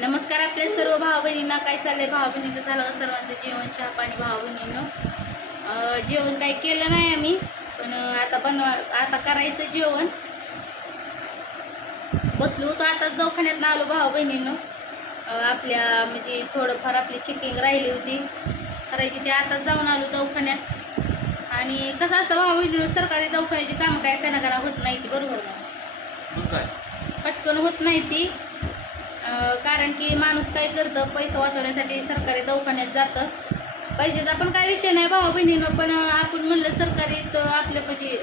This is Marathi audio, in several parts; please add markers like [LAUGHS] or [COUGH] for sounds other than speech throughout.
नमस्कार आपल्या सर्व भावा बहिणींना काय चाललंय भावा बहिणीचं झालं सर्वांचं जेवण? चहा पाणी भावा बहिणीनं जेवण काही केलं नाही आम्ही पण आता बनवा आता करायचं जेवण. बसलो होतो आताच दवाखान्यात आलो भावा बहिणीनं अं, आपल्या म्हणजे थोडंफार आपली चेकिंग राहिली होती. करायची ते आताच जाऊन आलो दवाखान्यात. आणि कसं असतं भावा बहिणीनं सरकारी दवाखान्याची कामं काय कना होत नाही ती बरोबर ना? काय? पटकन होत नाही ती. कारण की माणूस काय करतं पैसा वाचवण्यासाठी सरकारी दवाखान्यात जातं. पैशाचा पण काय विषय नाही भावा बहिणीनं पण आपण म्हणलं सरकारी तर आपलं म्हणजे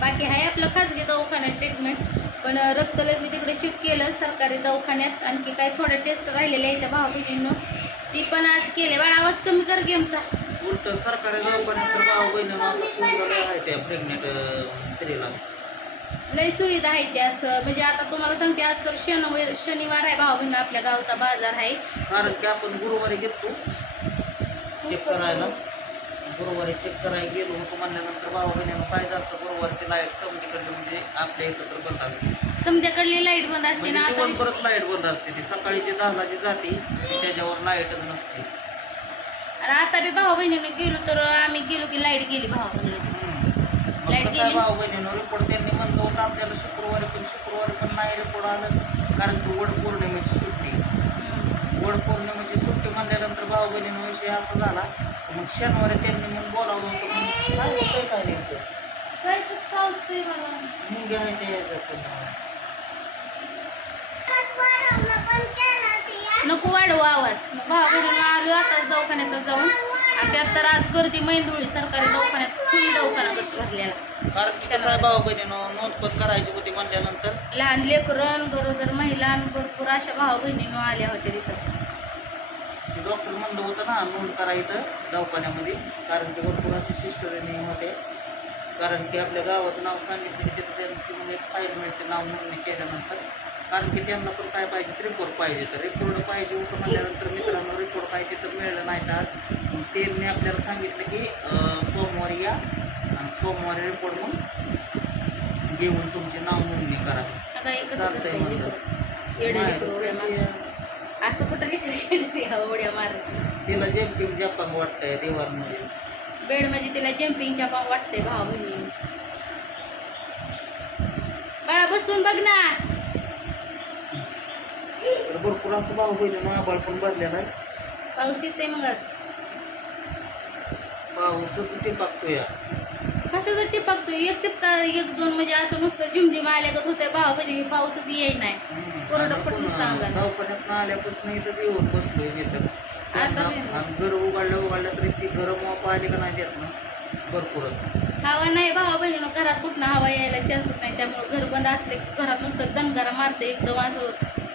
बाकी आहे आपलं खाजगी दवाखान्यात ट्रीटमेंट पण अं, रक्तलग मी तिकडे चेक केलं सरकारी दवाखान्यात. आणखी काय थोड्या टेस्ट राहिलेल्या आहेत त्या भावा बहिणीनं. ती पण आज केले. बाळा आवाज कमी कर गेमचा उलट सरकारी दवाखान्यात भाऊ बहिणीनं प्रेग्नेंट स्त्रीला. लय सुविधा आहे त्या असं म्हणजे आता तुम्हाला सांगते आज तर शनिवार शनिवार आहे भावा बहिणी आपल्या गावचा बाजार आहे. कारण की आपण गुरुवारी घेतो. चेक करायला. गुरुवारी चेक करायला गेलो होतो म्हणल्यानंतर भाऊ बहिणीनं काय झालं गुरुवारची लाइट समजीकडे म्हणजे आपल्या इथं तर बंद असते. समजाकडली लाइट बंद असते म्हणजे ना आता दिवसभरच लाइट बंद असते. ती सकाळी जी दहाला जी जाते त्याच्यावर लाईटच नसते. आणि आता बी भाऊ बहिणीने गेलो तर आम्ही गेलो की लाइट गेली भाऊ Light कसं गेली? भाऊ बहिणीनं रिपोर्ट त्यांनी म्हणलं होतं आपल्याला शुक्रवारी पण शुक्रवारी पण नाही रिपोर्ट आलं. कारण की वड पौर्णिमेची सुट्टी वड पौर्णिमेची सुट्टी म्हणल्यानंतर भाऊ बहिणीनं विषय असा झाला. मग शनिवारी त्यांनी मग बोलावलं होतं. मग काय होतंय काय नेमकं? मुंगे आहे ते याच्यात. नको वाढवू आवाज. भाऊ बहिणीनं आलो आताच दवाखान्यात जाऊन. त्यात तर आज गर्दी मैंदुळी सरकारी दवाखान्यात फुल दवाखान्यातच भरलेला. कारण की कसं आहे भाऊ बहिणीनं नोंद पण करायची होती म्हणल्यानंतर. लहान लेकरं गरोदर महिला भरपूर अशा भाऊ बहिणीनं आल्या होत्या तिथं. डॉक्टर म्हणलं होतं ना नोंद करायचं दवाखान्यामध्ये कारण की भरपूर असे सिस्टर होते. कारण की आपल्या गावाचं नाव सांगितलं तिथं त्यांची म्हणजे फाईल मिळते नाव नोंदणी केल्यानंतर. कारण की त्यांना पण काय पाहिजे? रिपोर्ट पाहिजे तर. रिपोर्ट पाहिजे होतं म्हणल्यानंतर मित्रांनो रिपोर्ट काय तिथं मिळलं नाही तर आज त्यांनी आपल्याला सांगितलं की सोमवारी या आणि सोमवारी रिपोर्ट मग घेऊन तुमची नाव नोंदणी करा. चालतंय म्हणलं. असं कुठं उड्या मारत तिला जेमकिंग जपांग वाटतंय देवांमध्ये. बेड म्हणजे तिला जम्पिंगच्या पण वाटते भाऊ बहिणी. बाळा बसून बघ ना. तर भरपूर असं भाऊ बहिणीनं आबाळ पण भरलेला आहे. पाऊस येते मग आज. पाऊसच टिपाकतो या कशाचं टिपकतो एक टिपका एक दोन म्हणजे असं नुसतं झिमझिम आल्यागत होते भाऊ बहिणी पाऊसच येई नाही कोरडं पडून नुसतं अंगाला. दवाखान्यात आल्यापासून इथंच येऊन बसलोय मी तर. आताच येऊन आणि घर उघडलं उघडलं तरी ती गरम आली का नाही ना भरपूरच. हवा नाही भाऊ बहिणीनं घरात कुठनं हवा यायला चान्सच नाही. त्यामुळे घर बंद असले की घरात नुसतं दणगारा मारते एकदम असं.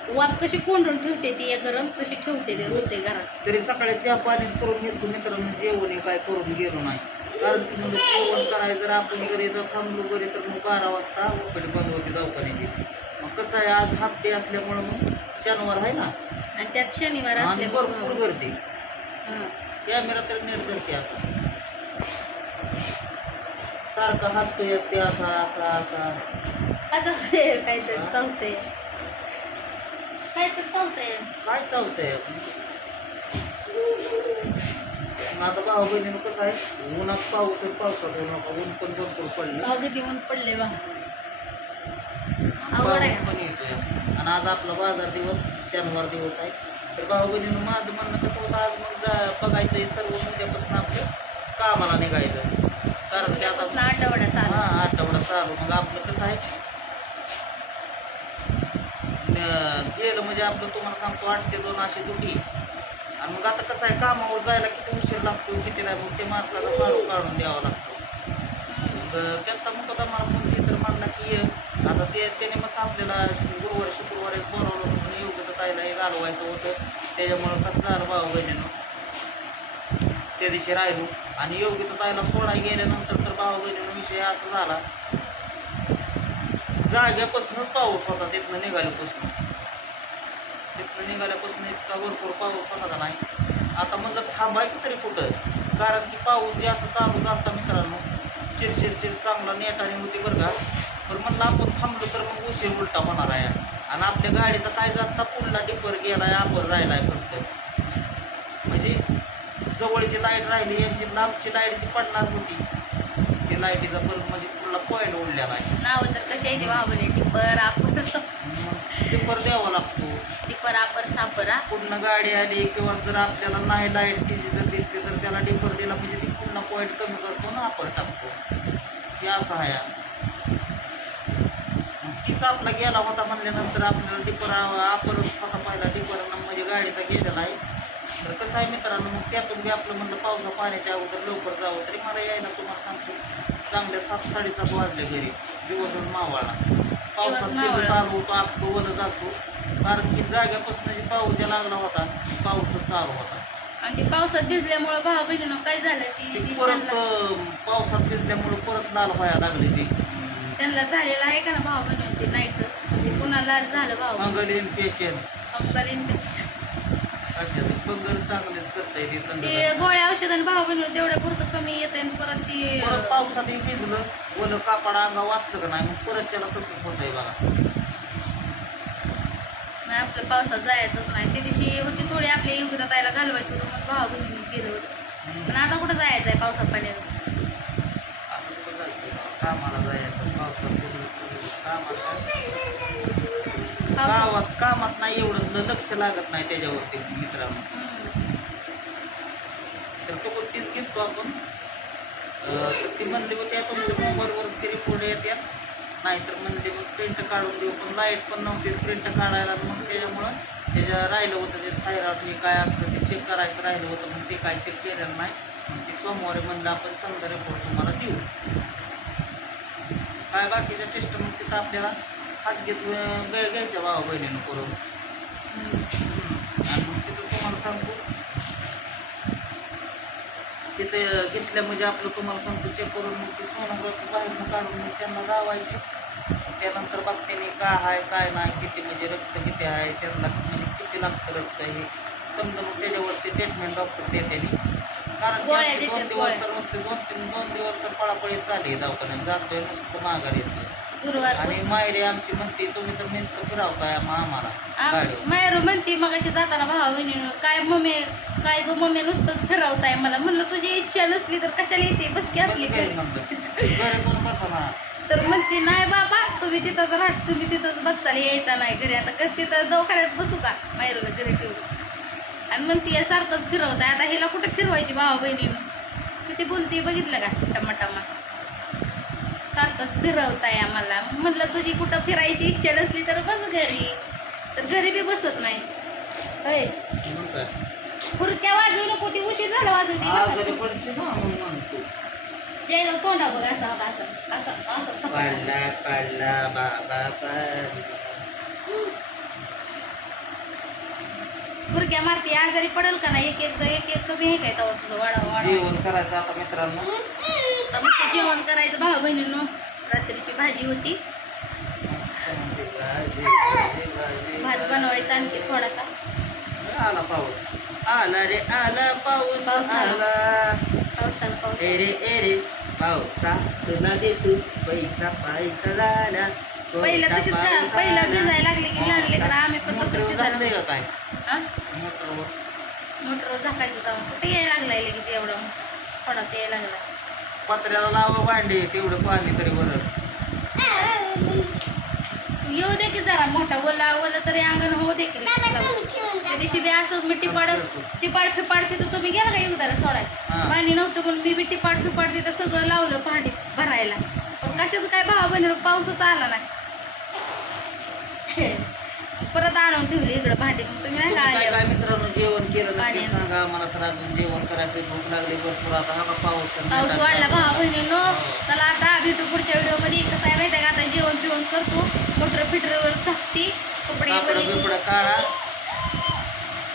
वाफ कशी कोंडून ठेवते ती या गरम तशी ठेवते ते होते घरात. तरी सकाळी चहा पाणीच करून घेतो मित्रांनो जेवण हे काय करून गेलो नाही. कारण की म्हणजे जेवण करायचं जर आपण घरी जर थांबलो घरी तर मग बारा वाजता उकडी बंद होती दवाखान्याची. मग कसं आहे आज हाफ डे असल्यामुळं मग शनिवार आहे ना? आणि त्यात शनिवार आणि भरपूर असल्यामुळे गर्दी. हां. कॅमेरा तर नीट करते असा. सारखा हात असते असा असा असा. असं काहीतरी चालतंय. काहीतरी चालतंय. काय चालतंय? आता भाऊ बहिणीनं कसं आहे उन्हात पाऊस पावसात ऊन नका ऊन पण भरपूर पडलं. अगदी देऊन पडले बा आणि आवड आहे. पाऊस पण येतोय. आणि आज आपला बाजार दिवस शनिवार दिवस आहे. तर भाऊ बहिणीनं माझं म्हणणं कसं होतं आज मग जा बघायचं हे सर्व उद्यापासून आपलं कामाला निघायचं. कारण की आता आठवडा चालू. हा आठवडा चालू. मग आपलं कसं आहे न- गेलं म्हणजे आपलं तुम्हाला सांगतो आठ ते दोन अशी दुटी आणि मग आता कसं आहे कामावर जायला किती उशीर लागतो किती नाही मग ते मार्काचा फारू काढून द्यावा लागतो. मग त्यांचा मुकदा मला फोन तर म्हणला की ये. आता ते त्याने मग आपल्याला गुरुवारी शुक्रवारी बोलावलं होतं पण योग्य ताईला हे घालवायचं होतं. त्याच्यामुळं कसं झालं भाऊ बहिणीनं? त्या दिवशी राहिलो. आणि योग्य ताईला सोडा गेल्यानंतर तर भाऊ बहिणीनं विषय असा झाला. जाग्यापासूनच पाऊस होता तिथनं निघाल्यापासून. तिथनं निघाल्यापासून इतका भरपूर पाऊस पडला नाही? आता म्हणलं थांबायचं तरी कुठं? कारण की पाऊस जे असं चालू चालता मित्रांनो चिरचिर चिर चांगला नेटाने होती बरं का. पण म्हणलं आपण थांबलो तर मग उशीर उलटा होणार आहे. आणि आपल्या गाडीचा काय जाता पुढला डिपर गेला आहे आपण राहिला आहे फक्त. म्हणजे जवळची लाइट राहिली यांची लांबची लाइट जी पडणार होती ती लाईटीचा बल्ब म्हणजे पुढला पॉईंट उडलेला आहे. नाव तर कशी आहे ती बाहुबली? टिपर आपण टिपर द्यावा लागतो. टिपर आपर सापरा पुन्हा गाडी आली किंवा जर आपल्याला नाही लाइट तिची जर दिसली तर त्याला डिपर दिला म्हणजे ती पुन्हा पॉईंट कमी करतो ना अपर टाकतो. हे असं आहे. तीच आपला गेला होता म्हणल्यानंतर आपल्याला डिपर अपर होता पहिला डिपर म्हणजे गाडीचा गेलेला आहे. तर कसं आहे मित्रांनो मग त्यातून बी आपलं म्हणलं पावसा पाण्याच्या अगोदर लवकर जावं तरी मला यायला तुम्हाला सांगतो. चांगल्या सात साडेसात वाजले घरी. दिवसच मावळला. पावसात. भिजत आलो होतो आपलं वलं जातो. कारण की जाग्यापासून जी पाऊस ज्या लागला होता पाऊसच चालू होता. आणि ते पावसात भिजल्यामुळं भावा बहिणीनं काय झालं ती? परत त्यांना अं, पावसात भिजल्यामुळे परत लाल व्हायला लागली ती. त्यांना झालेलं आहे का ना भावा बहिणी ते? नाईट ते कुणाला झालं भावा फंगल इन्फेक्शन फंगल इन्फेक्शन ते चांगलेच करता येते ते गोळ्या औषधाने भावा बहिणी तेवढ्या पुरतं कमी येते आणि परत ती परत पावसातही भिजलं. ओलं कापड अंगा वाचलं का नाही मग परत त्याला तसंच होतंय बघा. नाही आपलं पावसात जायचंच नाही. त्या दिवशी होती थोडी आपल्या युगदात यायला घालवायची होतं म्हणून भावा बहिणी गेलं होतं. पण आता कुठं जायचं आहे पावसात पाण्यात आता कुठं जायचं कामाला जायचं पावसात कामाला पावसात. गावात कामात नाही एवढं लक्ष लागत नाही त्याच्यावरती मित्रांनो. हम्म. तर तो पण तीच घेतो आपण. ती म्हणली होती तुमच्या मोबाईलवर ते रिपोर्ट येतात नाहीतर म्हणले मग प्रिंट काढून देऊ. पण लाइट पण नव्हती प्रिंट काढायला मग त्याच्यामुळं त्याच्या राहिलं होतं ते थायरॉइड हे काय असतं ते चेक करायचं राहिलं होतं मग ते काय चेक केलेलं नाही. मग ते सोमवारी म्हणलं आपण समजा रिपोर्ट तुम्हाला देऊ. काय बाकीच्या टेस्ट मग तिथं आपल्याला खाजगीत घ्यायच्या भावा बहिणीनं करून. आणि मग तिथं तुम्हाला सांगतो तिथे घेतल्या म्हणजे आपलं तुम्हाला सांगतो चेक करून मग ते सोनोग्राफी बाहेरनं काढून मग त्यांना लावायचे. त्यानंतर बघते काय आहे काय नाही किती म्हणजे रक्त किती आहे त्यांना म्हणजे किती लागतं रक्त हे. समजा मग त्याच्यावरती ट्रीटमेंट डॉक्टर देते कारण गोळ्या दोन देतात, दिवस. तर नुसते दोन तीन दोन दिवस तर पळापळी चालली दवाखान्यात. जातोय नुसतं माघार येतोय. गुरुवार आणि मायरे आमची म्हणते तुम्ही तर नुसतं फिरावताय आम्हा- आम्हाला गाडीवर. मायरू म्हणते मग अशी जाताना भावा बहिणीनं काय मम्मी काय गो मम्मी नुसतंच फिरवताय मला. म्हणलं तुझी इच्छा नसली तर कशाला येते? बस की आपली घरी. घरी घरी तर म्हणते नाही बाबा तुम्ही तिथंच राहत तुम्ही तिथंच बच्चाला यायचा नाही घरी. आता क- तिथं दवाखान्यात बसू का? मायरूला घरी ठेवून. आणि म्हणते सारखंच फिरवताय. आता हिला कुठे फिरवायची भावा बहिणीनं किती बोलते बघितलं का? टमाटमा. सारखंच फिरवताय आम्हाला. म्हणलं तुझी कुठं फिरायची इच्छा नसली तर बस घरी. तर घरी बी बसत नाही. होय. मग काय फुरक्या वाजवू नको ती उशीर झाला वाजवती आजारी पडते ना म्हणून म्हणतो. जय तोंडा बघ असं होता असं असं असं. सपाट. पडला पडला बाबा पडला मारती आजारी पडेल का नाही? एक एक एक एक कमी आहे काय तुझं? वाढा वाढा जेवण करायचं आता मित्रांनो. तर मस्त जेवण करायचं. भाऊ बहिणीनं रात्रीची भाजी होती. मस्त भाजी, भाजी, भाजी, भात बनवायचा आणखी थोडासा. आला पाऊस. आला रे आला पाऊस आला. पावसाला पाऊस एरे एरे पावसा तुला देतो पैसा पैसा झाला. पहिलं तशीच पहिलं भिजायला लागले की लहान लेकरं आम्ही पण तसंच भिजायला काय? मोटरवर मोटर झाकायचं जाऊन. कुठे यायला लागलाय लगेच एवढं? थोडासा यायला लागला पत्र्याला लावा भांडी तेवढं पाणी तरी बरं येऊ दे की जरा मोठा ओला ओला तरी अंगण होऊ दे की. त्या दिवशी बी असं मी टिपाड टिपाड फिपाड तिथं तुम्ही गेला का युगदाला सोडाय हा. पाणी नव्हतं म्हणून मी बी टिपाड फिपाड तिथं सगळं लावलं भांडी भरायला. पण कशाचं काय भावा बहिणी पाऊसच आला नाही. [LAUGHS] परत आणून ठेवली इकडं भांडी. मग तुम्ही नाही का काय काय आले मित्रांनो जेवण केलं नक्की पाणी. सांगा. आम्हाला तर अजून जेवण करायचं भूक लागली भरपूर. आता हा पाऊस तर पाऊस नाही वाढला. भावा बहिणीनो. चला आता भेटू पुढच्या व्हिडिओमध्ये. कसं आहे माहिती आहे का? आता जेवण पिवण करतो. मोटर फिटरवर झाकती. कपडे कापड वगैरे बिपड काढा.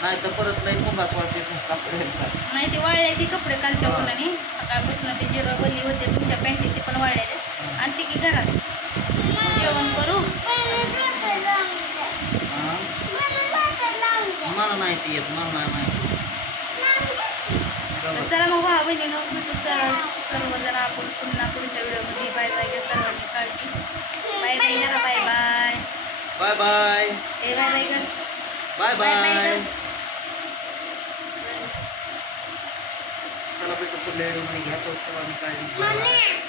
नाही तर परत लई मुंगास वास येतो कापड्यांचा. नाही ते वाळले ती कपडे कालच्या उन्हाने सकाळपासून ते जिरं गल्ली होते तुमच्या पॅन्टी ते पण वाळलेले. आणि ती की घरात. जेवण करू हा? मला नाही ती येत मला नाही माहिती तर चला मग भावा बहिणीनं भेटू स- सर्वजण आपण पुन्हा पुढच्या व्हिडिओमध्ये बाय बाय घ्या सर्वांनी काळजी बाय बाय घ्या बाय बाय बाय बाय ए बाय बाय कर बाय बाय बाय बाय कर चला भेटू पुढल्या व्हिडिओमध्ये घ्या तो काळजी घ्या.